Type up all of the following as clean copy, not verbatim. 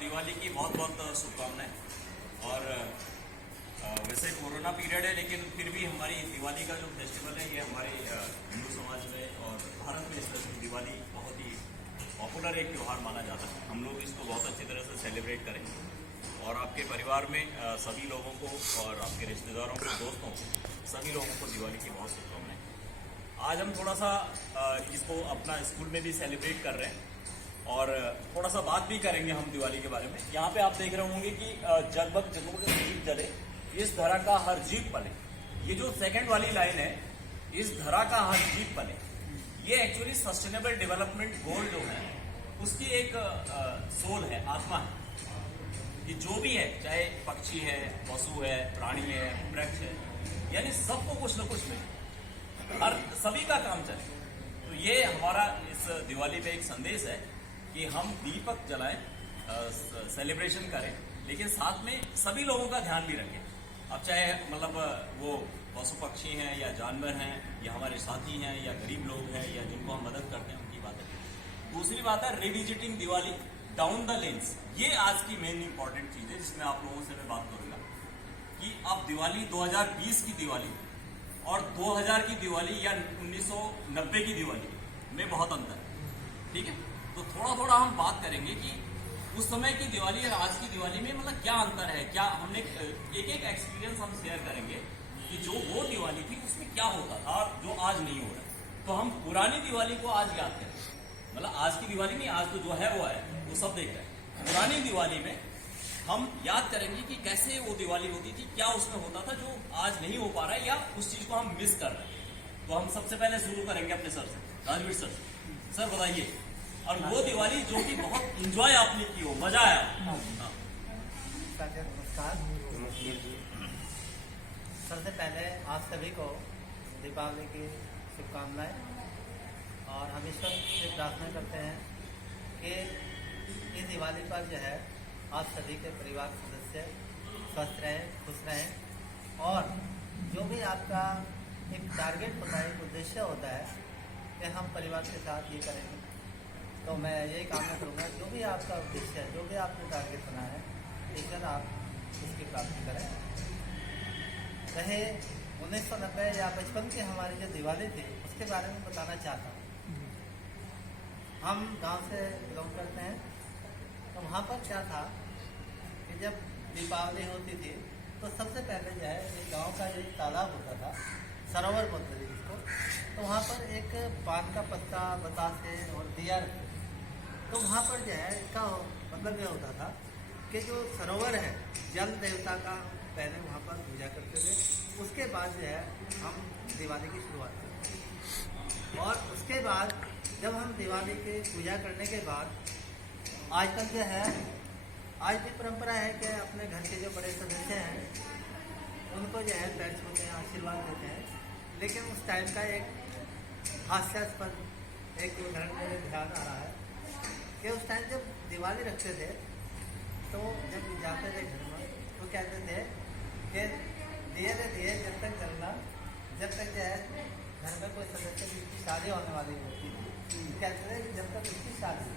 दिवाली की बहुत बहुत शुभकामनाएं। और वैसे कोरोना पीरियड है, लेकिन फिर भी हमारी दिवाली का जो फेस्टिवल है ये हमारे हिंदू समाज में और भारत में स्पेशली दिवाली बहुत ही पॉपुलर एक त्यौहार माना जाता है। हम लोग इसको बहुत अच्छी तरह से सेलिब्रेट करें और आपके परिवार में सभी लोगों को और आपके रिश्तेदारों को, दोस्तों को, सभी लोगों को दिवाली की बहुत शुभकामनाएं। आज हम थोड़ा सा इसको अपना स्कूल में भी सेलिब्रेट कर रहे हैं और थोड़ा सा बात भी करेंगे हम दिवाली के बारे में। यहाँ पे आप देख रहे होंगे कि जगमग जगमग दीप जले, इस धरा का हर जीव पले। ये जो सेकंड वाली लाइन है, इस धरा का हर जीव पले, ये एक्चुअली सस्टेनेबल डेवलपमेंट गोल जो है उसकी एक सोल है, आत्मा है कि जो भी है, चाहे पक्षी है, पशु है, प्राणी है, वृक्ष है, यानी सबको कुछ न कुछ मिले, हर सभी का काम चले। तो ये हमारा इस दिवाली पे एक संदेश है कि हम दीपक जलाएं, सेलिब्रेशन करें, लेकिन साथ में सभी लोगों का ध्यान भी रखें। अब चाहे मतलब वो पशु पक्षी हैं या जानवर हैं या हमारे साथी हैं या गरीब लोग हैं या जिनको हम मदद करते हैं, उनकी बात है। दूसरी बात है revisiting Diwali down the lens. ये आज की मेन इंपॉर्टेंट चीज है जिसमें आप लोगों से मैं बात करूंगा कि अब दिवाली 2020 की दिवाली और 2000 की दिवाली या 1990 की दिवाली में बहुत अंतर है, ठीक है। तो थोड़ा थोड़ा हम बात करेंगे कि उस समय की दिवाली और आज की दिवाली में मतलब क्या अंतर है, क्या हमने एक एक एक्सपीरियंस हम शेयर करेंगे कि जो वो दिवाली थी उसमें क्या होता था जो आज नहीं हो रहा है। तो हम पुरानी दिवाली को आज याद करें, मतलब आज की दिवाली नहीं, आज तो जो है वो सब देख रहे हैं। पुरानी दिवाली में हम याद करेंगे कि कैसे वो दिवाली होती थी, क्या उसमें होता था जो आज नहीं हो पा रहा है या उस चीज को हम मिस कर रहे हैं। तो हम सबसे पहले शुरू करेंगे अपने सर से, राजवीर सर से। सर बताइए, और वो दिवाली जो कि बहुत इंजॉय आपने की हो, मजा आया। नमस्कार। सबसे पहले आप सभी को दीपावली की शुभकामनाएं और हम ईश्वर से प्रार्थना करते हैं कि इस दिवाली पर जो है आप सभी के परिवार सदस्य स्वस्थ रहें, खुश रहें और जो भी आपका एक टारगेट होता है, एक उद्देश्य होता है कि हम परिवार के साथ ये करेंगे, तो मैं यही कामना करूँगा जो भी आपका उद्देश्य है, जो भी आपने टारगेट बना है, ईश्वर आप उसकी प्राप्ति करें। रहे 1990 या बचपन की हमारी जो दिवाली थी उसके बारे में बताना चाहता हूँ। हम गांव से बिलोंग करते हैं, तो वहाँ पर क्या था कि जब दीपावली होती थी तो सबसे पहले जो है एक गाँव का एक तालाब होता था, सरोवर बोलते थे जिसको, तो वहाँ पर एक पान का पत्ता, बतासे और दिया रखते थे। तो वहाँ पर जो है इसका मतलब यह होता था कि जो सरोवर है, जल देवता का पहले वहाँ पर पूजा करते थे, उसके बाद जो है हम दिवाली की शुरुआत करते हैं। और उसके बाद जब हम दिवाली की पूजा करने के बाद आजकल जो है, आज भी परंपरा है कि अपने घर के जो बड़े सदस्य हैं उनको जो है पैर छूते हैं, आशीर्वाद देते हैं। लेकिन उस टाइम का एक हास्यास्पद एक उदाहरण मेरे ध्यान आ रहा है कि उस टाइम जब दिवाली रखते थे तो जब जाते थे घर में तो कहते थे कि दिए रे दिए जब तक जलना, जब तक जो है घर में कोई सदस्य जिसकी शादी होने वाली होती थी, कहते थे कि जब तक उसकी शादी।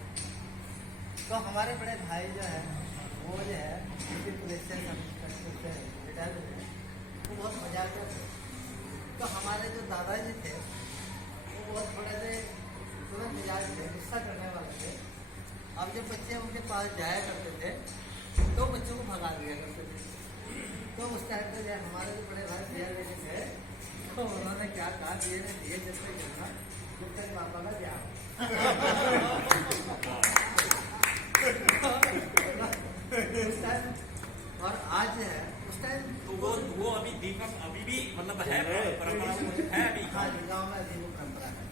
तो हमारे बड़े भाई जो है वो जो है उनकी पुलिस से रिटायर हुए, वो बहुत मजाक करते। तो हमारे जो दादाजी थे वो बहुत थोड़े से तुरंत मिजाज थे, गुस्सा करने वाले थे। अब जब बच्चे उनके पास जाया करते थे तो बच्चों को भगा दिया करते थे। तो उस टाइम पे जो हमारे जो बड़े भाई दिया बेटे थे तो उन्होंने क्या कहा, दिए ने दिए जब तक जलना जब तक पापा का क्या उस टाइम। और आज जो है उस टाइम तो वो अभी दीपक अभी भी मतलब है परंपरा है अभी। हाँ जी, गाँव में अभी वो परंपरा है।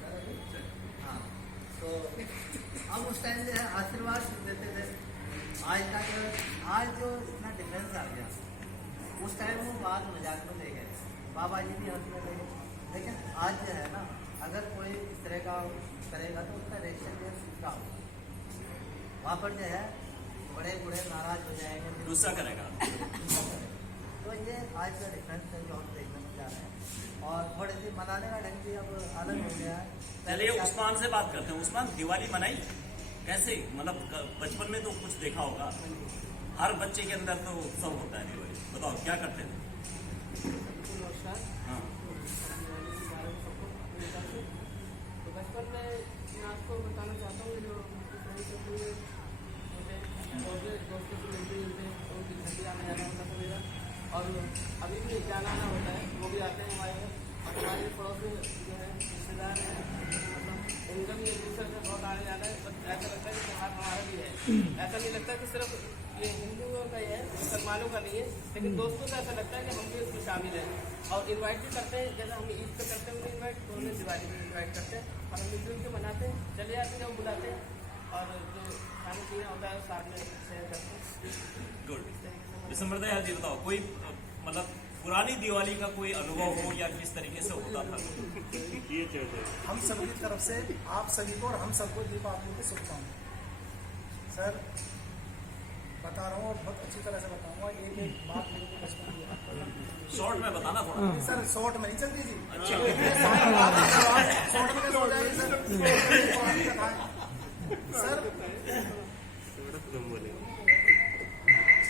हाँ, तो हम उस टाइम जो है आशीर्वाद देते थे। आज जो इतना डिफरेंस आ गया, उस टाइम वो बात मजाक में ले गए, बाबा जी भी हंसने लगे। लेकिन आज जो है ना, अगर कोई इस तरह का करेगा तो उसका रिएक्शन जो है सीधा होगा। वहाँ पर जो है बड़े बूढ़े नाराज हो जाएंगे, गुस्सा करेगा। तो ये आज का डिफरेंस है जो हम देखने में जा रहे हैं। और थोड़ी सी मनाने का ढंग भी अब अलग हो गया है। चलिए उस्मान से बात करते हैं। उस्मान, दिवाली मनाई? कैसे मतलब बचपन में तो कुछ देखा होगा, हर बच्चे के अंदर तो उत्सव होता है दिवाली, बताओ क्या करते थे? नमस्कार। हाँ दिवाली के बारे में सबको अपने हिसाब से तो बचपन में मैं आपको बताना चाहता हूँ जो फ्रेंड्स सब हुए होते दोस्तों से मिलते जुलते तो उनकी घर भी आना जाना होता था मेरा, और अभी भी जाना आना होता है, वो भी आते हैं हमारे घर। और हमारे पड़ोस में जो है रिश्तेदार हैं, मतलब उनका भी एक दूसरे से बहुत आने जाना है। बट ऐसा लगता है कि त्योहार हमारा भी है, ऐसा नहीं लगता कि सिर्फ ये हिंदुओं का ही है, मुसलमानों का नहीं है, लेकिन दोस्तों को ऐसा लगता है कि हम भी उसमें शामिल हैं और इनवाइट भी करते हैं। जैसे हम ईद पे करते हैं इनवाइट, तो उन्हें दिवाली में इनवाइट करते हैं और हम मिलजुल के मनाते हैं, चले जाते हैं, जब बुलाते हैं और जो खाना पीना होता है साथ में शेयर करते हैं। गुड। विस्मृत यार जी बताओ, कोई मतलब पुरानी दिवाली का कोई अनुभव हो या किस तरीके से होता था? हम सबकी तरफ से आप सभी को और हम सबको दीपावली की शुभकामनाएं। सर बता रहा हूँ और बहुत अच्छी तरह से बताऊंगा। एक बात मेरे को बचपन की याद है। शॉर्ट में बताना थोड़ा। सर शॉर्ट में नहीं चलती जी। अच्छा। शॉर्ट में कैसे हो जाएगी सर?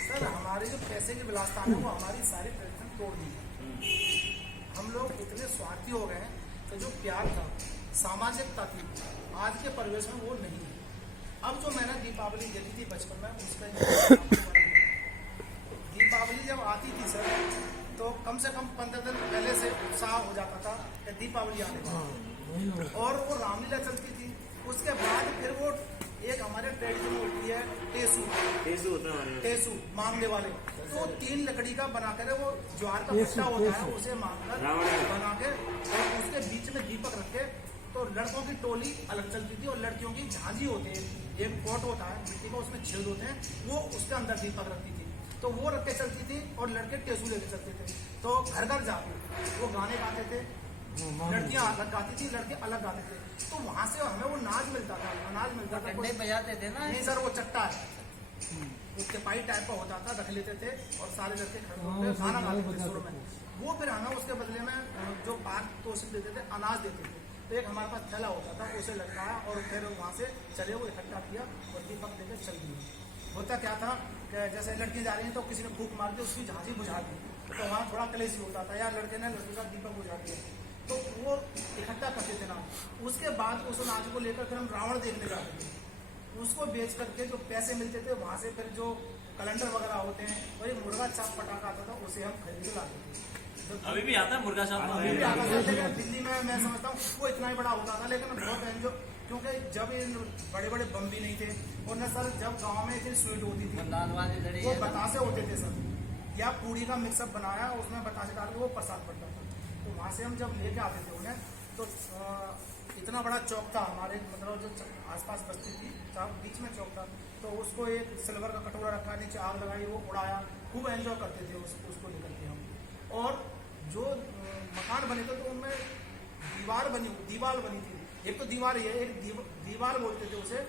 सर हमारी जो पैसे की विलासता है वो हमारी सारी ट्रेडिशन तोड़ दी है। हम लोग इतने स्वार्थी हो गए हैं कि जो प्यार था, सामाजिकता थी, आज के परिवेश में वो नहीं है। अब जो मैंने दीपावली देखी थी बचपन में, उसका दीपावली जब आती थी सर तो कम से कम 15 दिन पहले से उत्साह हो जाता था कि दीपावली आने वाली, और वो रामलीला चलती थी। उसके बाद फिर वो एक हमारे ट्रेडिशन होती है टेसू मांगने वाले, तो 3 लकड़ी का बनाकर वो ज्वार का पट्टा होता है, उसे मांगकर बना के और उसके बीच में दीपक रख के, तो लड़कों की टोली अलग चलती थी और लड़कियों की झांझी होती है, एक कोट होता है मिट्टी का, उसमें छेद होते हैं, वो उसके अंदर दीपक रखती थी, तो वो रख के चलती थी और लड़के टेसू लेके चलते थे। तो घर घर जाके वो गाने गाते थे, लड़कियां अलग गाती थी, लड़के अलग गाते थे, तो वहां से हमें वो नाच मिलता था, अनाज मिलता था। डंडे बजाते थे ना? नहीं सर, वो चट्टा है, उसके पाई टाइप का होता था, रख लेते थे और सारे लड़के खड़े होकर गाना गाते थे सुर में। वो फिर हमें उसके बदले में जो पाक तोशिक देते थे, अनाज देते थे। तो एक हमारे पास थैला होता था, उसे लटकाया और फिर वहाँ से चले वो इकट्ठा किया और दीपक देकर चल दिए। होता क्या था कि जैसे लड़की जा रही है तो किसी ने फूंक मार दी, उसकी झांसी बुझा दी, तो वहाँ थोड़ा कलेश होता था, यार लड़के ने लड़के का दीपक बुझा दिया, तो वो इकट्ठा करते थे नाच। उसके बाद उस नाच को लेकर फिर हम रावण देखने जाते थे, उसको बेच करके जो पैसे मिलते थे वहाँ से फिर जो कैलेंडर वगैरह होते हैं और एक मुर्गा चाप पटाखा आता था, उसे हम खरीद के लाते थे। अभी भी आता है मुर्गा चाप? अभी भी आता था, लेकिन दिल्ली में मैं समझता हूँ वो इतना ही बड़ा होता था, लेकिन बहुत एंजॉय, क्योंकि जब इन बड़े बड़े बम भी नहीं थे और न सर जब गाँव में इतनी स्वीट होती थी, वो बतासे होते थे सर, या पूड़ी का मिक्सअप बनाया उसमें बतासे डाल के वो प्रसाद पड़ता था। तो वहाँ से हम जब लेके आते थे उन्हें, तो इतना बड़ा चौक था हमारे, मतलब जो आसपास बस्ती थी बीच में चौक था, तो उसको एक सिल्वर का कटोरा रखा, नीचे आग लगाई, वो उड़ाया, खूब एंजॉय करते थे उसको लेकर के हम। और जो मकान बने थे तो उनमें दीवार बनी थी, एक तो दीवार ही है, एक दीवार बोलते थे उसे,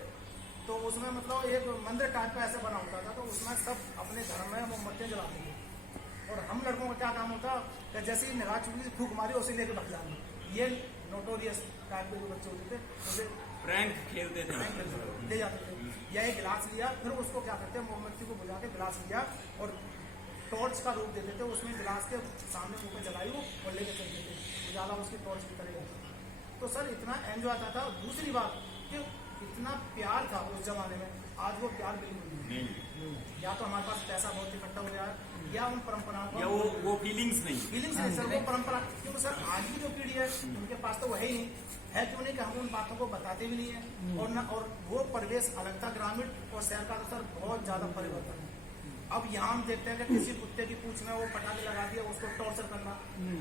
तो उसमें मतलब एक मंदिर टाइप का ऐसा बना होता था, तो उसमें सब अपने घर में मोमबत्तियाँ जलाते थे। और हम लड़कों का क्या काम होता कि जैसे ही निगाह चुकी फूंक मारी उसे लेके भग जाना। ये नोटोरियस टाइप के जो बच्चे होते थे उसे प्रैंक खेलते थे, ले जाते थे, या एक गिलास लिया, फिर उसको क्या करते हैं मोमबत्ती को बुझा के गिलास लिया और टॉर्च का रूप देते थे, उसमें गिलास के सामने मुँह पे जलाई वो और लेके चलते थे, उजाला उसकी टॉर्च की तरह जाता था। तो सर इतना एंजॉय आता था। दूसरी बात कि इतना प्यार था उस जमाने में, आज वो प्यार बिल्कुल नहीं। या तो हमारे पास पैसा बहुत इकट्ठा हो गया या उन परंपराओं को, या वो फीलिंग्स नहीं सर, वो परंपरा, क्योंकि सर आज की जो पीढ़ी है उनके पास तो वही नहीं है, क्यों नहीं कि हम उन बातों को बताते भी नहीं है। और न और वो परिवेश अलग था, ग्रामीण और शहर का तो सर बहुत ज्यादा परिवर्तन है। अब यहाँ हम देखते हैं कि किसी कुत्ते की पूंछ में वो पटाखे लगा दिया, उसको टॉर्चर करना,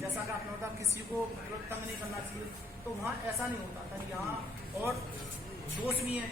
जैसा कि आपने बताया किसी को तंग नहीं करना चाहिए, तो वहाँ ऐसा नहीं होता था। यहाँ और दोस्त भी है,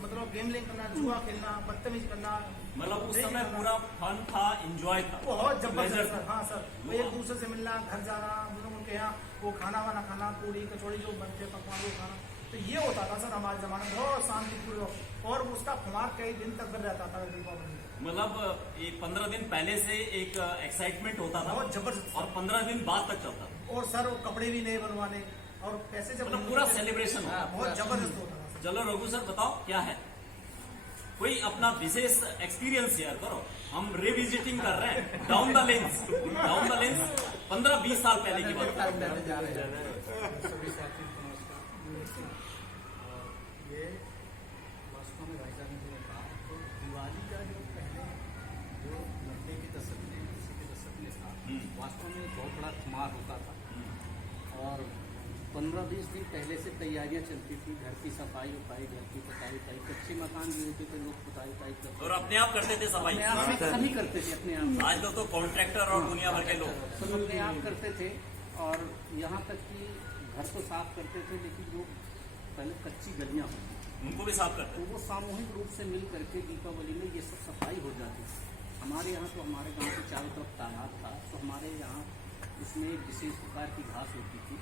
मतलब गेमलिंग करना, जुआ खेलना, बदतमीज करना, मतलब उस समय पूरा फन था, एंजॉय था, बहुत जबरदस्त सर। हाँ सर, वो एक दूसरे से मिलना, घर जाना, उनके यहाँ वो खाना वाना खाना, पूरी कचौड़ी जो बनते पकवान वो खाना, तो ये होता था सर हमारे जमाने में, बहुत शांतिपूर्वक, और उसका खुमार कई दिन तक बन रहता था दीपावली। मतलब ये 15 दिन पहले से एक एक्साइटमेंट होता था, बहुत जबरदस्त, और 15 दिन बाद तक चलता था, और सर वो कपड़े भी नए बनवाने और पैसे जब मतलब पूरा सेलिब्रेशन होता था। बहुत जबरदस्त होता था। चलो रघु सर बताओ क्या है, कोई अपना विशेष एक्सपीरियंस शेयर करो। हम रिविजिटिंग कर रहे हैं डाउन द लेंस 15-20 साल पहले की बात। सभी साथियों को नमस्कार। और ये वास्तव में भाई साहब ने जो कहा, तो दिवाली का जो पहले जो 90 के दशक में 80 के दशक में था, वास्तव में बहुत बड़ा धमाल होता था। और 15-20 दिन पहले से तैयारियां चलती थी, घर की सफाई उफाई, घर की पुताई उताई, कच्चे मकान भी होते थे, लोग पुताई उताई करते और अपने आप करते थे सफाई। अपने आप से सभी करते थे, अपने आप आजकल तो कॉन्ट्रैक्टर और दुनिया भर के लोग। सब अपने आप करते थे। और यहाँ तक कि घर को साफ करते थे, लेकिन जो पहले कच्ची गलियाँ होती थी उनको भी साफ करते तो वो सामूहिक रूप से मिल करके दीपावली में ये सब सफाई हो जाती थी। हमारे यहाँ तो हमारे गांव के चारों तरफ तालाब था, तो हमारे यहाँ उसमें एक विशेष प्रकार की घास होती थी,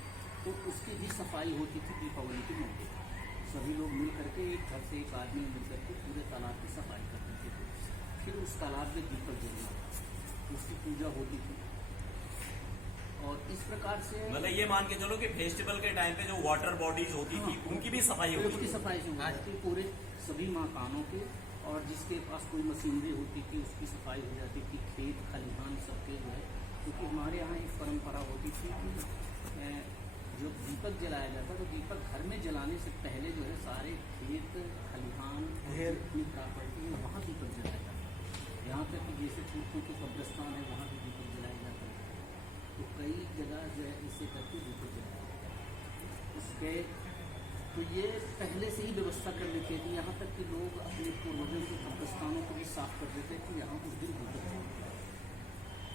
तो उसकी भी सफाई होती थी दीपावली के मौके पर। सभी लोग मिल करके एक घर से एक आदमी मिल करके पूरे तालाब की सफाई करते थे। फिर उस तालाब में दीपक जलना, उसकी पूजा होती थी। और इस प्रकार से मतलब ये मान के चलो कि फेस्टिवल के टाइम पे जो वाटर बॉडीज होती थी उनकी भी सफाई होती उसकी थी। सफाई से आज के पूरे सभी मकानों के, और जिसके पास कोई मशीनरी होती थी उसकी सफाई हो जाती थी, खेत खलिहान सबके जो है। क्योंकि हमारे यहाँ एक परंपरा होती थी कि जो दीपक जलाया जाता, तो दीपक घर में जलाने से पहले जो है सारे खेत खलिहान अपनी प्रॉपर्टी में वहाँ दीपक जलाया जाता। यहाँ तक कि जैसे छोटे छोटे कब्रिस्तान है वहाँ भी दीपक जलाया जाता है। तो कई जगह जो है इसे करके दीपक जलाया जाता है। उसके तो ये पहले से ही व्यवस्था कर लेते थे, यहाँ तक कि लोग अपने पूर्वजों के कब्रिस्तानों को भी साफ कर देते कि यहाँ उस दिन दीपक जलाया।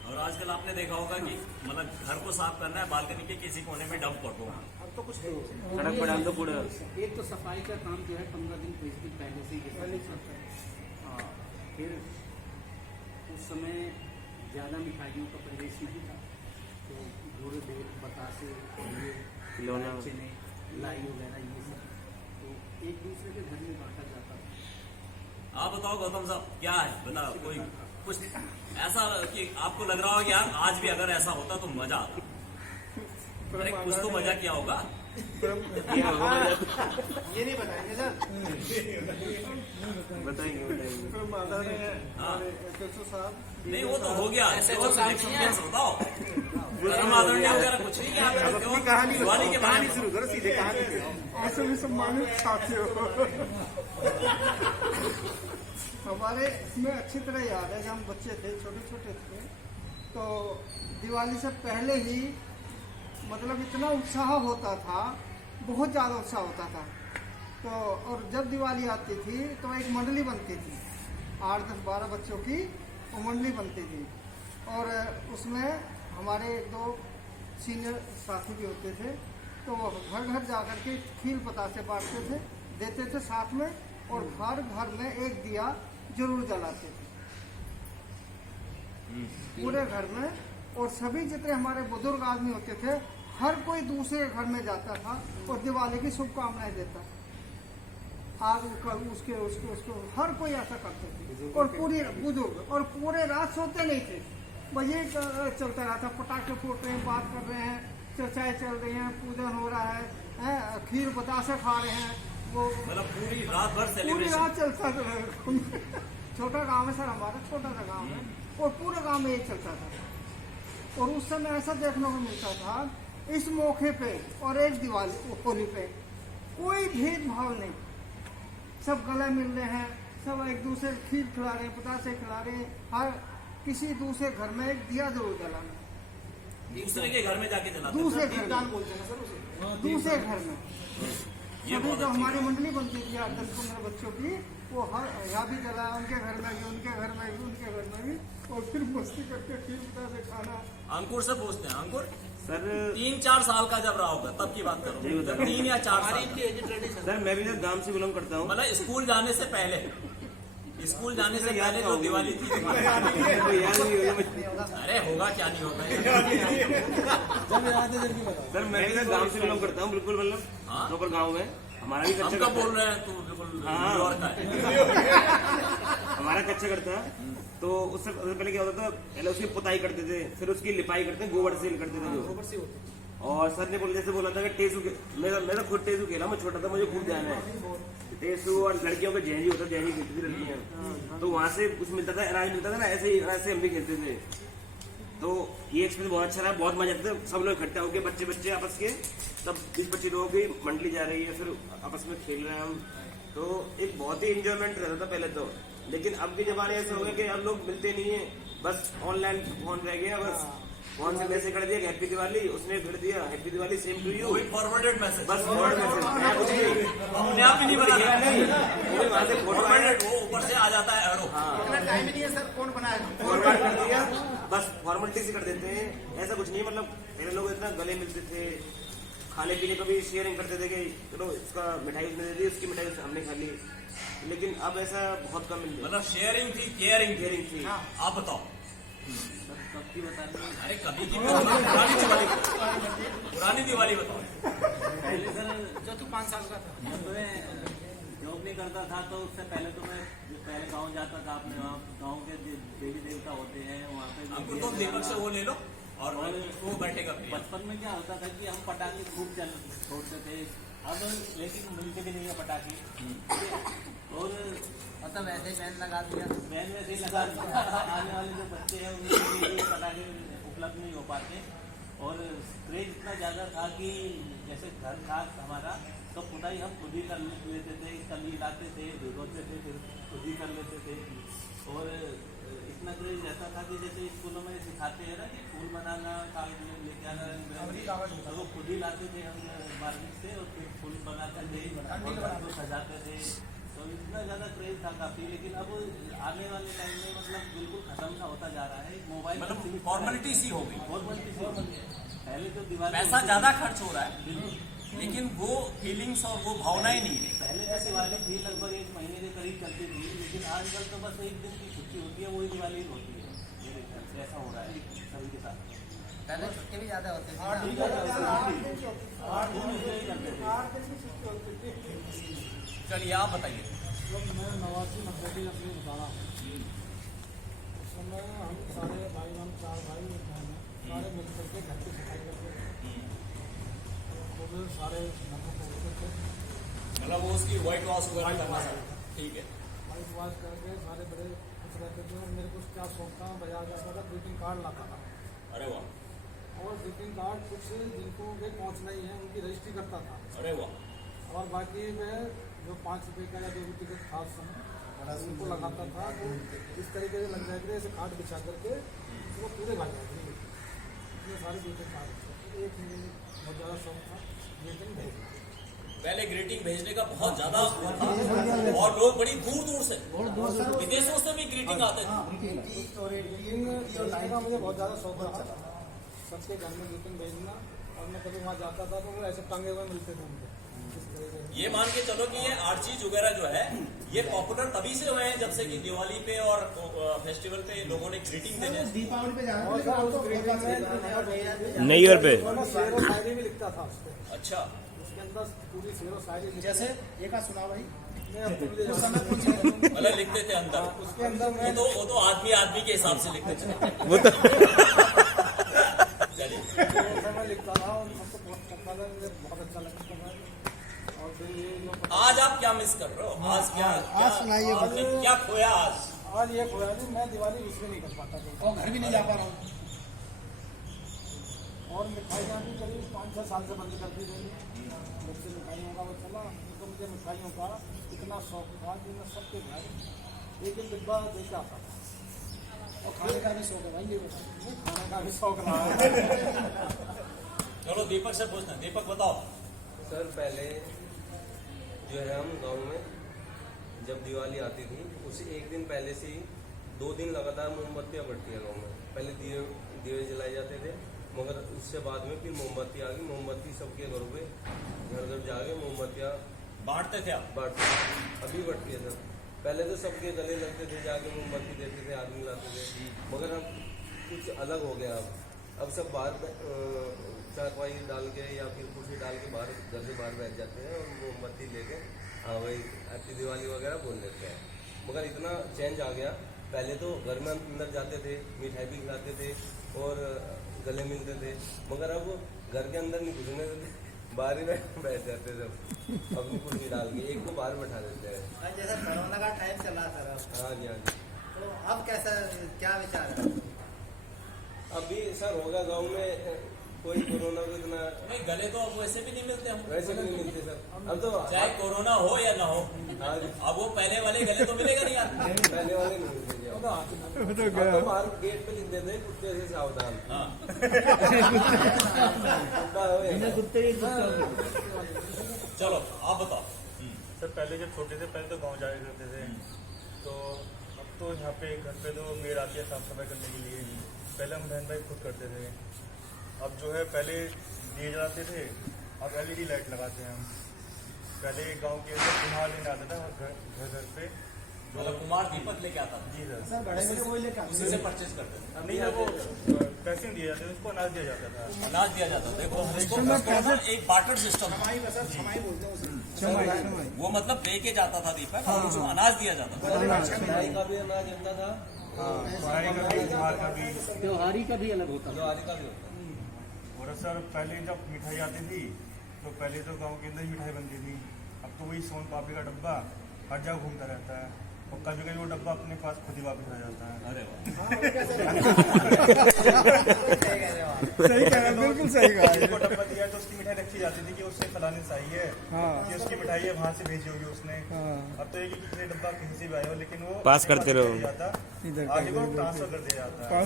और आजकल आपने देखा होगा कि मतलब घर को साफ करना है, बालकनी के किसी कोने में डंप कर दो। अब तो कुछ है सड़क पर डाल दो कूड़ा। एक तो सफाई का काम जो है 15 दिन 20 दिन पहले से ही चलता है। फिर उस समय ज़्यादा मिठाइयों का प्रवेश नहीं था, तो गुड़ देख बतासे खिलौना चने लाई वगैरह ये सब तो एक दूसरे के घर में बांटा जाता था। आप बताओ गौतम साहब क्या है, बताओ कोई कुछ ऐसा कि आपको लग रहा हो कि यार आज भी अगर ऐसा होता तो मजा आता। अरे कुछ तो मजा किया होगा। ये नहीं बताएंगे सर। बताएंगे माता ने हाँ। साहब नहीं वो तो हो गया, एक्सपीरियंस बताओ। आदरणीय वगैरह कुछ नहीं किया आपने? कहानी दिवाली के बारे में शुरू करो, सीधे कहानी। ऐसे भी सम्मानित साथियों हमारे इसमें अच्छी तरह याद है, जब हम बच्चे थे, छोटे छोटे थे, तो दिवाली से पहले ही मतलब इतना उत्साह होता था, बहुत ज़्यादा उत्साह होता था। तो और जब दिवाली आती थी तो एक मंडली बनती थी, 8, 10, 12 बच्चों की वो मंडली बनती थी। और उसमें हमारे 2 सीनियर साथी भी होते थे, तो वो घर घर जा कर के खील पतासे बांटते थे, देते थे साथ में, और घर घर में एक दिया जरूर जलाते थे पूरे घर में। और सभी जितने हमारे बुजुर्ग आदमी होते थे, हर कोई दूसरे घर में जाता था और दिवाली की शुभकामनाएं देता। आज उसके उसको उसको हर कोई ऐसा करते थे। और पूरी बुजुर्ग और पूरे रात सोते नहीं थे, बस ये चलता रहा था, पटाखे फूट रहे हैं, बात कर रहे हैं, चर्चाएं चल रही हैं, पूजन हो रहा है, खीर बतासे खा रहे हैं, वो मतलब पूरी रात भर पूरी सेलिब्रेशन। रात चलता था। छोटा गांव है सर हमारा, छोटा सा गांव है, और पूरे गांव में ये चलता था। और उस समय ऐसा देखने को मिलता था, इस मौके पे और एक दिवाली होली पे कोई भेदभाव नहीं, सब गले मिल रहे हैं, सब एक दूसरे खीर खिला रहे हैं, पतासे खिला रहे हैं, हर किसी दूसरे घर में एक दिया जरूर जलाना, दूसरे के घर में जाके जलाते थे। दूसरे घर में बोलते हैं सर उसे, दूसरे घर में। ये अभी बहुत जो अच्छी हमारी बात। मंडली बनती थी 8, 10, 15 बच्चों की, वो हर यहाँ भी जलाया, उनके घर में भी, उनके घर में भी, उनके घर में भी, और फिर मस्ती करके खीर पतासे खाना। अंकुर से पूछते हैं, अंकुर सर 3-4 साल का जब रहा होगा तब की बात करो, 3 या 4 साल। सर मैं भी सर गांव से बिलोंग करता हूँ। मतलब स्कूल जाने से पहले जो दिवाली थी। कोई याद नहीं होगा। अरे होगा क्या नहीं होगा। सर मैं भी सर गांव से बिलोंग करता हूँ, बिल्कुल मतलब हाँ? प्रॉपर गांव है हमारा भी। हम कच्चा कब बोल रहे हैं, तू बिल्कुल हाँ। न्यूयॉर्क का है। हमारा कच्चा करता। तो उससे पहले क्या होता था, पहले उसकी पुताई करते थे, फिर उसकी लिपाई करते हैं, गोबर से करते थे जो। और सर ने जैसे बोला था कि टेसू मैं खुद टेसू खेला, मैं छोटा था, मुझे खूब ध्यान है। टेसू और लड़कियों का जहरी होता, जहरी खेलती थी लड़कियां, तो वहां से कुछ मिलता था, अनाज मिलता था ना, ऐसे हम भी खेलते थे। तो ये एक्सपीरियंस बहुत अच्छा रहा, बहुत मजा आता था। सब लोग इकट्ठा होकर बच्चे आपस के, तब 20-25 लोगों की मंडली जा रही है, फिर आपस में खेल रहे हैं हम, तो एक बहुत ही इंजॉयमेंट रहता था पहले तो। लेकिन अब के जमाने ऐसे हो गए कि अब लोग मिलते नहीं है, बस ऑनलाइन फोन रह गया, बस फोन से मैसेज कर दिया हैप्पी दिवाली, उसने कर दिया happy Diwali same to you, forwarded message, बस फॉरवर्ड मैसेज, अपने आप ही नहीं बना वहां से फोटो आया, वो ऊपर से आ जाता है एरो। इतना टाइम ही नहीं है सर, कौन बनाएगा? फॉरवर्ड कर दिया, बस फॉर्मेलिटी से कर देते हैं। ऐसा कुछ नहीं, मतलब पहले लोग इतना गले मिलते थे, खाने पीने को भी शेयरिंग करते थे कि चलो इसका मिठाई उसने दे दी, उसकी मिठाई हमने खा ली। लेकिन अब ऐसा बहुत कम मिल मतलब शेयरिंग थी, केयरिंग थी। हाँ। आप बताओ। कब की बता रहे हैं? अरे कभी की पुरानी दिवाली बताओ। पहले सर जो तू 5 साल का था, जब मैं जॉब नहीं करता था तो उससे पहले तो मैं पहले गांव जाता था, अपने वहाँ गांव के देवी देवता होते हैं वहाँ पे। हमको तो दीपक से वो ले लो और वो बैठेगा। बचपन में क्या होता था कि हम पटाखे खूब छोड़ते थे, अब लेकिन मिलते भी नहीं है पटाखे। और मतलब ऐसे बैन लगा दिया, बैन वैसे ही लगा दिया। आने वाले जो बच्चे हैं उनके लिए पटाखे उपलब्ध नहीं हो पाते। और क्रेज इतना ज़्यादा था कि जैसे घर था हमारा तो खुदाई हम खुद ही कर लेते थे, कली लाते थे, भिगोते थे, फिर खुद ही कर लेते थे। और इतना क्रेज रहता था कि जैसे स्कूलों में सिखाते हैं ना कि फूल बनाना, कागज लेके आना, तो वो खुद ही लाते थे हम मार्केट से, और फिर फूल बनाते थे और को सजाते थे। तो इतना ज़्यादा क्रेज था काफ़ी। लेकिन अब आने वाले टाइम में मतलब बिल्कुल खत्म सा होता जा रहा है। मोबाइल मतलब फॉर्मेलिटी सी हो गई, फॉर्मेलिटी सी हो गई है। पहले तो दिवाली पैसा ज्यादा खर्च हो रहा है, लेकिन वो फीलिंग्स और वो भावनाएं नहीं रही। पहले तो दिवाली थी लगभग 1 महीने के करीब चलती थी, लेकिन आजकल तो बस 1 दिन की छुट्टी होती है, वही दिवाली होती है। मेरे ख्याल से ऐसा हो रहा है सभी के साथ। पहले छुट्टी भी ज़्यादा होती थी, 8 दिन ही करते थे। चलिए आप बताइए। जब मैं 89-90 की अपनी बता रहा हूँ, उस समय हम सारे भाई, हम 4 भाई एक बहन हैं, सारे मिल करके घर की सफाई करते थे, तो सारे घर को पोछते थे। मतलब वो उसकी व्हाइट वॉश वगैरह करना था, ठीक है। वाइट वॉश करके सारे बड़े खुश रहते थे। और मेरे को क्या शौक था, बाजार जाता था, ग्रीटिंग कार्ड लाता था। अरे वाह, और ग्रीटिंग कार्ड कुछ जिनको के पहुँचना ही है उनकी रजिस्ट्री करता था। अरे वाह। और बाकी में जो 5 रुपये का या 2 रुपये का खास समय उनको लगाता था, तो इस तरीके से लग जाएगा, ऐसे कार्ड बिछा करके वो पूरे भाग जाएंगे। इतने सारे ग्रीटिंग कार्ड, एक बहुत ज़्यादा शौक था ग्रीटिंग भेजना। पहले ग्रीटिंग भेजने का बहुत ज्यादा था, और लोग बड़ी दूर दूर से, विदेशों से भी ग्रीटिंग आते थे। ग्रीटिंग भेजने का मुझे बहुत ज़्यादा शौक था, सबके घर में ग्रीटिंग भेजना। और मैं कभी वहाँ जाता था तो वो ऐसे टंगे हुए मिलते थे उनको। ये मान के चलो कि ये आर्ट चीज वगैरह जो है ये पॉपुलर तभी से हुए हैं जब से कि दिवाली पे और फेस्टिवल पे लोगों ने ग्रीटिंग देने। दीपावली पे जाना न्यू ईयर पे शेर और शायरी भी लिखता था उस पर। अच्छा, उसके अंदर पूरी शेर और शायरी लिखता जैसे एक आध सुना भाई, मैं अब तुम ले जाऊँ। मतलब लिखते थे अंदर, उसके अंदर मैं वो तो आदमी के हिसाब से लिखते थे। वो तो चलिए, मैं लिखता था और सबको पोस्ट करता था, मुझे बहुत अच्छा लगता था। और फिर ये जो आज आप क्या मिस कर रहे हो? आज क्या सुनाइए, आपने क्या खोया आज? आज ये खोया नहीं, मैं दिवाली विश भी नहीं कर पाता था। और घर भी नहीं जा पा रहा हूँ। और मिठाइयाँ भी करीब 5-6 साल से बंद कर दी गई। जब से मिठाइयों का वो चला, तो मुझे मिठाइयों का इतना शौक था कि मैं सबके घर एक डिब्बा देके आता था। और खाने का भी शौक है भाई, ये खाने का भी शौक रहा है। चलो दीपक से पूछना। दीपक बताओ। सर पहले जो है हम गांव में जब दिवाली आती थी उससे 1 दिन पहले से ही 2 दिन लगातार मोमबत्तियाँ बढ़ती है गांव में। पहले दिए जलाए जाते थे, मगर उससे बाद में फिर मोमबत्ती आ गई। मोमबत्ती सबके घरों पे घर घर जाके मोमबत्तियाँ बांटते थे आप? बांटते अभी बढ़ती है सर। पहले तो सबके गले लगते थे, जाके मोमबत्ती देते थे, आदमी लाते थे, मगर अब कुछ अलग हो गया। अब सब बाहर चारपाई डाल के या फिर कुर्सी डाल के बाहर घर से बाहर बैठ जाते हैं और मोमबत्ती लेके हाँ भाई हैप्पी दिवाली वगैरह बोल लेते हैं। मगर इतना चेंज आ गया, पहले तो घर में अंदर जाते थे, मिठाई भी खिलाते थे और गले मिलते थे, मगर अब घर के अंदर नहीं घुसने देते, बाहर ही बैठ जाते सब अपनी कुर्सी डाल के, एक को बाहर बैठा देते हैं। और जैसे कोरोना का टाइम चला सर अब, हाँ जी, हाँ जी। तो अब कैसा क्या विचार है? अभी सर होगा गांव में कोई कोरोना को इतना नहीं, गले तो अब वैसे भी नहीं मिलते हम, वैसे भी नहीं मिलते सर। अब तो चाहे कोरोना हो या ना हो, हाँ जी, अब वो पहले वाले गले तो मिलेगा नहीं यार। पहले वाले नहीं मिलते। अब तो बाहर गेट पे लिख देते हैं कुत्ते से सावधान। हाँ, कुत्ता हो या चलो आप बताओ। सर पहले जब छोटे थे पहले तो गांव जाया करते थे, तो अब तो यहाँ पे घर पे तो मेड आती है साफ सफाई करने के लिए। पहले हम बहन भाई खुद करते थे, अब जो है पहले दिए जलाते थे, अब LED लाइट लगाते हैं हम। पहले गांव के अंदर कुम्हार लेने आता था घर घर पे, मतलब कुमार दीपक लेके आता था, जी सर। सर बड़े बड़े वही लेकर उसी से परचेज करते थे, नहीं है वो पैसे नहीं दिए जाते, उसको अनाज दिया जाता था। अनाज दिया जाता था। देखो उसको ना एक बार्टर सिस्टम था, छमाई में सर छमाई बोलते हैं उसे। वो मतलब दे के जाता था दीपक, और उसको अनाज दिया जाता था। भाई का भी अनाज मिलता था, पढ़ाई का भी, त्योहार का भी, त्योहारी का भी अलग होता है। त्योहारी का भी होता है। और सर पहले जब मिठाई आती थी तो पहले तो गांव के अंदर ही मिठाई बनती थी, अब तो वही सोन पापड़ी का डब्बा हर जगह घूमता रहता है, और कभी कभी वो डब्बा अपने पास खुद ही वापस आ जाता है। अरे वाह, सही कह रहे हैं, बिल्कुल सही कहा है। उसको डब्बा दिया तो उसकी मिठाई रखी जाती थी कि उससे फलानी चाहिए है, कि उसकी मिठाई है वहाँ से भेजी होगी उसने। अब तो एक ही डब्बा कहीं से भी आया हो, लेकिन वो पास करते रहो। आगे को ट्रांसफर कर दिया जाता है।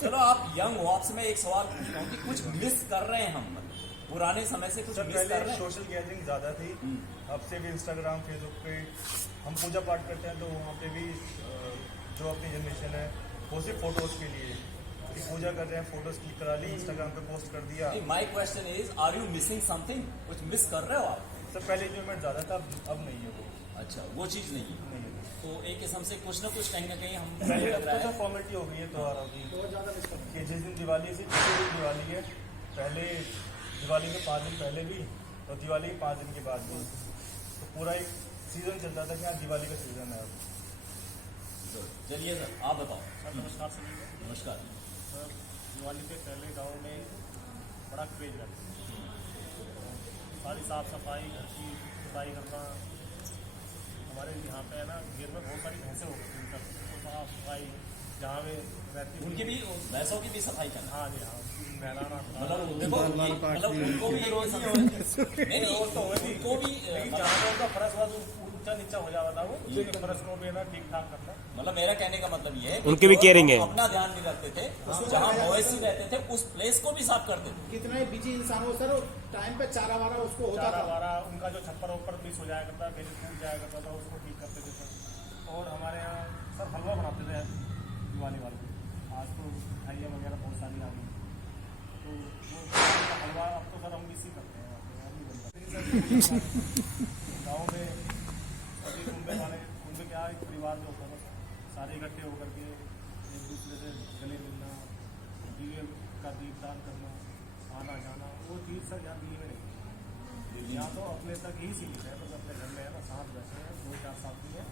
चलो आप यंग हो, आपसे मैं एक सवाल पूछता हूँ कि कुछ मिस कर रहे हैं हम, पुराने समय से कुछ सर मिस कर पहले रहे हैं? सोशल गैदरिंग ज़्यादा थी, अब से भी इंस्टाग्राम फेसबुक पे हम पूजा पाठ करते हैं, तो वहाँ पे भी जो अपनी जनरेशन है वो सिर्फ फोटोज के लिए कि पूजा कर रहे हैं, फोटोज क्लिक करा ली, इंस्टाग्राम पे पोस्ट कर दिया। My question is, are you missing something? कुछ मिस कर रहे हो आप? सर पहले इंजॉयमेंट ज़्यादा था, अब नहीं है वो, अच्छा, वो चीज नहीं है। नहीं है। तो एक किस्म से कुछ ना कुछ कहीं ना कहीं हम पहले लग रहा तो है। फॉर्मेलिटी हो गई है त्योहारों की, कि जिस दिन दिवाली है सिर्फ उसी दिन दिवाली है, पहले दिवाली के 5 दिन पहले भी और दिवाली के 5 दिन के बाद भी, तो पूरा एक सीजन चलता था कि हाँ दिवाली का सीजन है अब। चलिए सर आप बताओ। सर नमस्कार सभी को। नमस्कार। सर दिवाली से पहले गांव में बड़ा क्रेज रहता है, सारी साफ सफाई, घर की सफाई करना। हमारे यहाँ पे है ना घेर में बहुत सारी भैंसें होती हैं, सबको साफ सफाई जहाँ में रहती है उनकी भी, भैंसों की भी सफाई करना, हाँ जी हाँ, नहलाना मतलब देखो मतलब उनको भी नहीं नहीं उनको भी लेकिन जहाँ पे उनका फर्श हुआ तो ऊंचा नीचा हो जाता था, वो फर्श को भी ना ठीक ठाक करना। मतलब मेरा कहने का मतलब ये है कि उनकी भी जो केयरिंग है। अपना ध्यान नहीं रखते थे, जहाँ मवेशी रहते थे उस प्लेस को भी साफ करते थे। कितने बिजी इंसान हो सर, टाइम पे चारा वारा उसको होता चारा था। वारा उनका जो छप्पर ऊपर मिस हो जाया करता, बेल टूट जाया करता था, उसको ठीक करते थे सर। और हमारे यहाँ सर हलवा बनाते थे दिवाली वाले, आज तो मिठाइयाँ वगैरह बहुत सारी आ गई, तो वो दिवाली का हलवा अब तो सर हम मिस ही करते हैं, अब नहीं बनता। गाँव में सभी कुंबे वाले, कुंबे क्या एक परिवार जो होता था सारे इकट्ठे होकर के एक दूसरे से गले मिलना, दिए का दीपदान करना, आना जाना, वो चीज़ सर यहाँ दिए में नहीं। यहाँ तो अपने तक ही सीमित है, बस अपने घर में है ना, साथ बैठे हैं, 2-4 साथी हैं,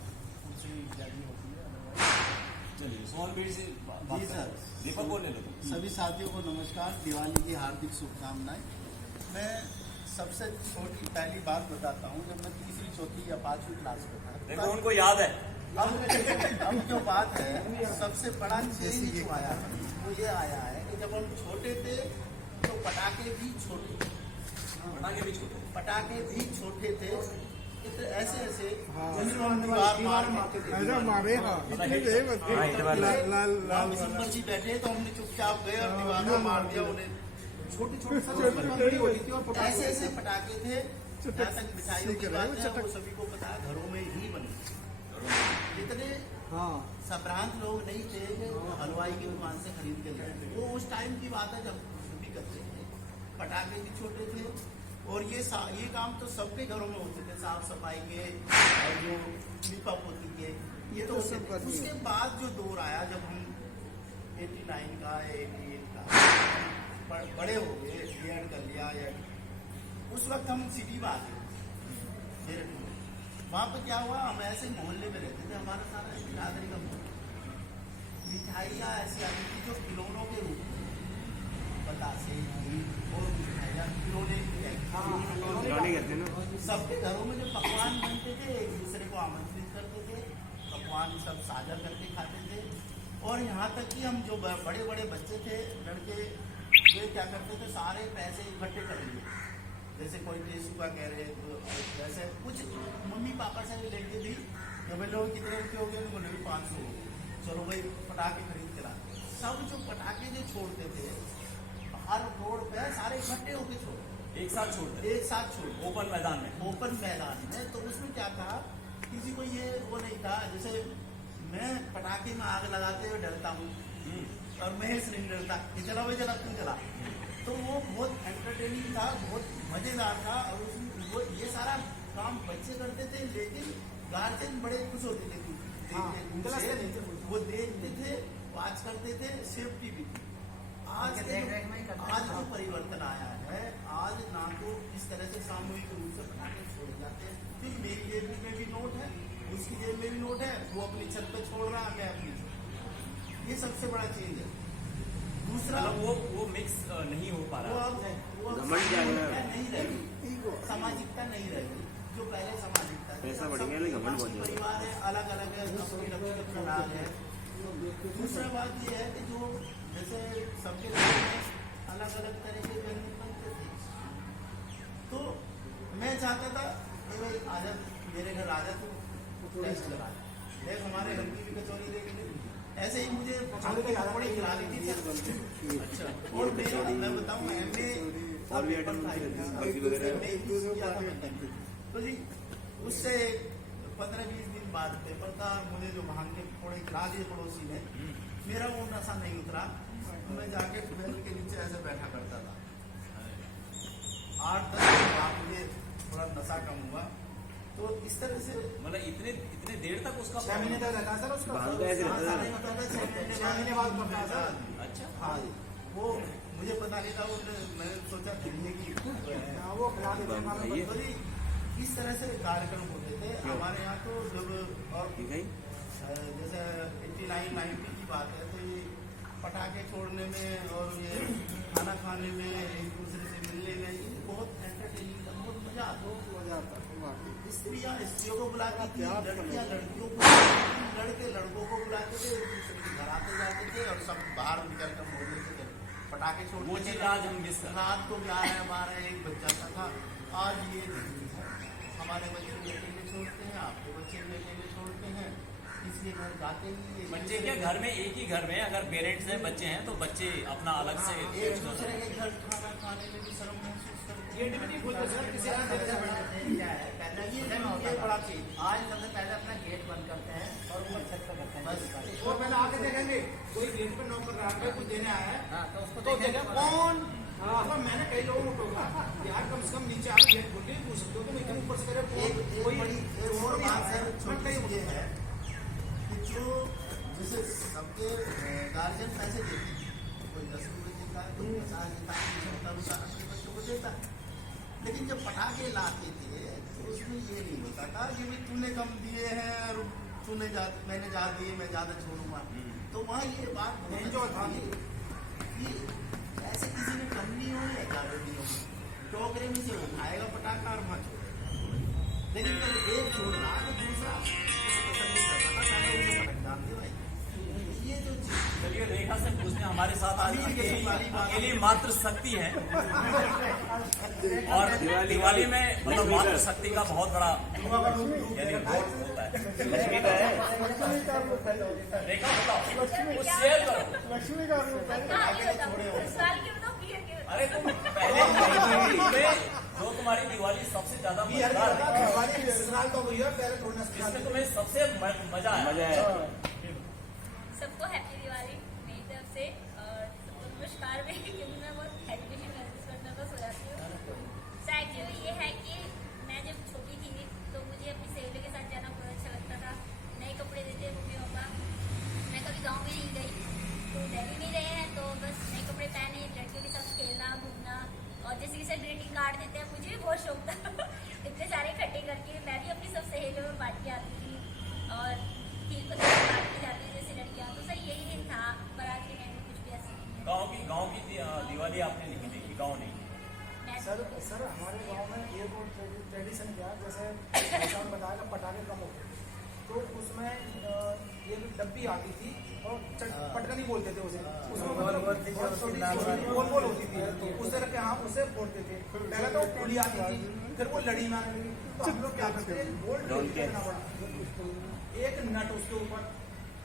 उनसे गैदरिंग होती है। अदरवाइज चलिए सोनवीर से जी सर, दीपक बोलने लगे। सभी साथियों को नमस्कार, दिवाली की हार्दिक शुभकामनाएं। मैं सबसे छोटी पहली बात बताता हूँ, जब मैं 3री 4th या 5वीं क्लास में था, देखो उनको याद है। अब जो बात है, सबसे बड़ा चेंज जो आया है वो ये आया है कि जब हम छोटे थे तो पटाखे भी छोटे थे, पटाखे भी छोटे थे, ऐसे ऐसे जिसमें हम दीवार मारते थे। ऐसा मारे, हाँ हम सिंपल जी बैठे तो हमने चुपचाप गए और दीवार में मार दिया उन्हें। छोटी छोटी ऐसे ऐसे पटाखे थे, जहाँ तक मिठाइयों की बात है वो सभी को पता है, घरों में ही बने। इतने संभ्रांत लोग नहीं थे कि हलवाई की दुकान से खरीद के लाए, वो उस टाइम की बात है जब सभी करते थे। पटाखे भी छोटे थे और ये काम तो सबके घरों में होते थे, साफ सफाई के और जो लीपा पोती के, ये तो होते थे। उसके बाद जो दौर आया जब हम 89 का 88 का बड़े हो गए, बीएड कर लिया, या उस वक्त हम सिटी में आ गए मेरठ में। वहाँ पर क्या हुआ, हम ऐसे मोहल्ले में रहते थे, हमारा सारा बिरादरी का मोहल्ला, मिठाइयाँ ऐसी आती थी जो खिलौनों के रूप में बतासे और मिठाइयाँ खिलौने खिलौने कहते हैं ना। सबके घरों में जो पकवान बनते थे एक दूसरे को आमंत्रित करते थे, पकवान सब साझा करके खाते थे। और यहाँ तक कि हम जो बड़े बड़े बच्चे थे लड़के, वे क्या करते थे सारे पैसे इकट्ठे करेंगे। जैसे कोई टेसू का कह रहे तो वैसे कुछ मम्मी पापा से भी लेके भी तो भाई लोग कितने रुपये हो गए, बोले 500 हो गए, चलो भाई पटाखे खरीद के लाते। सब जो पटाखे जो छोड़ते थे हर रोड पे सारे इकट्ठे होके छोड़ते, एक साथ छोड़ते, एक साथ छोड़ ओपन मैदान में। ओपन मैदान में। तो उसमें क्या था, किसी को ये वो नहीं था। जैसे मैं पटाखे में आग लगाते हुए डरता हूँ और महेश नहीं डरता कि चला भाई चला तू चला। तो वो बहुत एंटरटेनिंग था, बहुत मजेदार था। और उसमें वो ये सारा काम बच्चे करते थे, लेकिन गार्जियन बड़े खुश होते थे वो देखते थे, वाच करते थे, सेफ्टी भी थी। आज जो परिवर्तन आया है, आज ना तो इस तरह से सामूहिक रूप से पटाखे छोड़े जाते हैं, क्योंकि मेरी जेब में भी नोट है, उसकी जेब में भी नोट है, वो अपनी छत पे छोड़ रहा है, मैं अपनी। ये सबसे बड़ा चेंज है। दूसरा वो मिक्स नहीं हो पा रहा। वो नहीं रहेगी, सामाजिकता नहीं रहेगी जो पहले सामाजिकता थी। पैसा बढ़ गया लेकिन घमंड बहुत ज्यादा। परिवार है, अलग अलग है, अपनी अपनी खुराक है। दूसरा बात ये है कि जो जैसे सबके घर में अलग अलग तरह के व्यंजन बनते थे, तो मैं चाहता था कि भाई आजा मेरे घर आजा, तो टेस्ट लगा देख हमारे घर की भी कचौरी देख ले। ऐसे ही मुझे पकौड़ी खिला दी थी। अच्छा, और मैं बताऊँ और भी आइटम तो जी उससे 15-20 दिन बाद पेपर था, मुझे जो भांग के पकौड़े खिला दिए पड़ोसी ने, मेरा वो नशा नहीं उतरा। तो मैं जाके बेल के नीचे ऐसे बैठा करता था। 8-10 दिन बाद मुझे थोड़ा नशा कम हुआ। तो इस तरह से मतलब इतने देर तक उसका 6 महीने तक रहता सर उसका। भांग का ऐसे रहता था। 6 महीने बाद करता था। अच्छा, हाँ, वो मुझे पता नहीं था, वो मैंने सोचा खरीदने की वो खिला देते हैं। तो जी इस तरह से कार्यक्रम होते थे हमारे यहाँ। तो जब और जैसे 89-90 की बात है, तो ये पटाखे छोड़ने में और ये खाना खाने में, एक दूसरे से मिलने में, ये बहुत एंटरटेनिंग था, बहुत मजा आता। स्त्रियों को बुलाती थी, लड़कियाँ लड़कियों को, लड़के लड़कों को बुलाते थे, एक दूसरे के घर आते जाते थे और सब बाहर निकल कर बोल देते थे पटाखे छोड़। वो चीज आज हम मिस कर। रात को 11-12 1 बज जाता था। आज ये नहीं है। हमारे बच्चे भी अकेले छोड़ते हैं, आपके बच्चे भी अकेले छोड़ते हैं, किसी के घर जाते ही बच्चे के घर में, एक ही घर में अगर पेरेंट्स हैं, बच्चे हैं, तो बच्चे अपना अलग से एक दूसरे के घर खाना खाने में भी शर्म महसूस करते हैं। क्रिएटिविटी बोलते सर, किसी का क्या है, पहले ये बड़ा चीज। आज सबसे पहले अपना गेट बंद करते हैं और ऊपर छत पर करते हैं। बस वो पहले आके देखेंगे कोई गेट पे नौकर रहा है, कुछ देने आया है, हाँ, तो उसको तो देखेंगे देखें कौन। तो मैंने कई लोगों को टोका, यार कम से कम नीचे आप गेट खोल के पूछ सकते हो, तुम इतने ऊपर से करे एक कोई बड़ी एक और बात है, छोटी कई सी ये है कि जो जैसे सबके गार्जियन पैसे देते हैं, कोई 10 रुपये देता है, कोई 50 देता है, 70 अपने बच्चों को देता है। लेकिन जब पटाखे लाते थे तो उसमें ये नहीं होता था कि भाई तूने कम दिए हैं, तूने मैंने ज्यादा दिए, मैं ज्यादा छोड़ूंगा। तो वहाँ ये बात जो था कि ऐसे किसी ने कम नहीं हो या ज्यादा नहीं हो, टोकरे में से उठाएगा पटाखा और वहाँ छोड़ेगा। लेकिन जब एक छोड़ना तो दूसरा पसंद नहीं करता था, पहले उसे पटक डालते भाई। ये जो चीज चलिए रेखा से पूछते हैं, हमारे साथ आज अकेली मात्र शक्ति है और दिवाली में मतलब मात्र शक्ति का बहुत बड़ा यानी रोल होता है। रेखा बताओ, कुछ शेयर करो। लक्ष्मी का रूप है। अरे तुम पहले जो तुम्हारी दिवाली सबसे ज्यादा मजेदार है, ससुराल तो वही है, पहले थोड़ा इसमें तुम्हें सबसे मजा आया। सबको हैप्पी दिवाली मेरी तरफ से और सबको नमस्कार भी, क्योंकि मैं बहुत हेजिटेशन महसूस करने बस हो जाती हूँ। तो एक्चुअली ये है कि मैं जब छोटी थी तो मुझे अपनी सहेलियों के साथ जाना बहुत अच्छा लगता था। नए कपड़े देते मम्मी पापा। मैं कभी गाँव में नहीं गई, तो दिल्ली में रहे हैं, तो बस नए कपड़े पहने, लड़कियों के साथ खेलना घूमना, और जैसे कि सब ग्रीटिंग कार्ड देते हैं, मुझे भी बहुत शौक था इतने सारे इकट्ठे करके मैं भी अपनी सब सहेलियों में बांट के आती थी। और खीर को बांट के जाती है जैसे लड़कियाँ। तो सर यही दिन था, बारात के टाइम में कुछ भी ऐसा नहीं है। गाँव की दिवाली आप सर हमारे गांव में ये वो ट्रेडिशन क्या है, जैसे भाई साहब बताया कि पटाखे कम होते थे, तो उसमें ये डब्बी आती थी और पटकनी बोलते थे उसे, उसमें मतलब बहुत छोटी गोल गोल होती थी, उसे रख के हाँ उसे फोड़ते थे। पहले तो पुली आती थी, फिर वो लड़ी में आने लगी, तो हम लोग क्या करते थे, बोल्ट करना पड़ा, एक नट उसके ऊपर,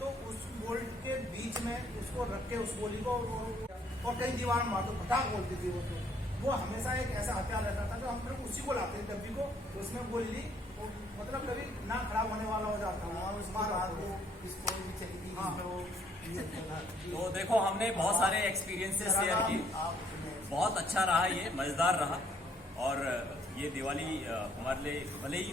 तो उस बोल्ट के बीच में उसको रख के उस गोली को और कई दीवार मार दो, फटाक बोलती थी वो हमेशा एक ऐसा हथियार रहता था जो हम फिर उसी को लाते थे डब्बी को, उसमें गोली ली, मतलब कभी ना खराब होने वाला हो जाता था। तो देखो हमने बहुत सारे एक्सपीरियंसेस शेयर किए, बहुत अच्छा रहा, ये मजेदार रहा। और ये दिवाली हमारे लिए भले ही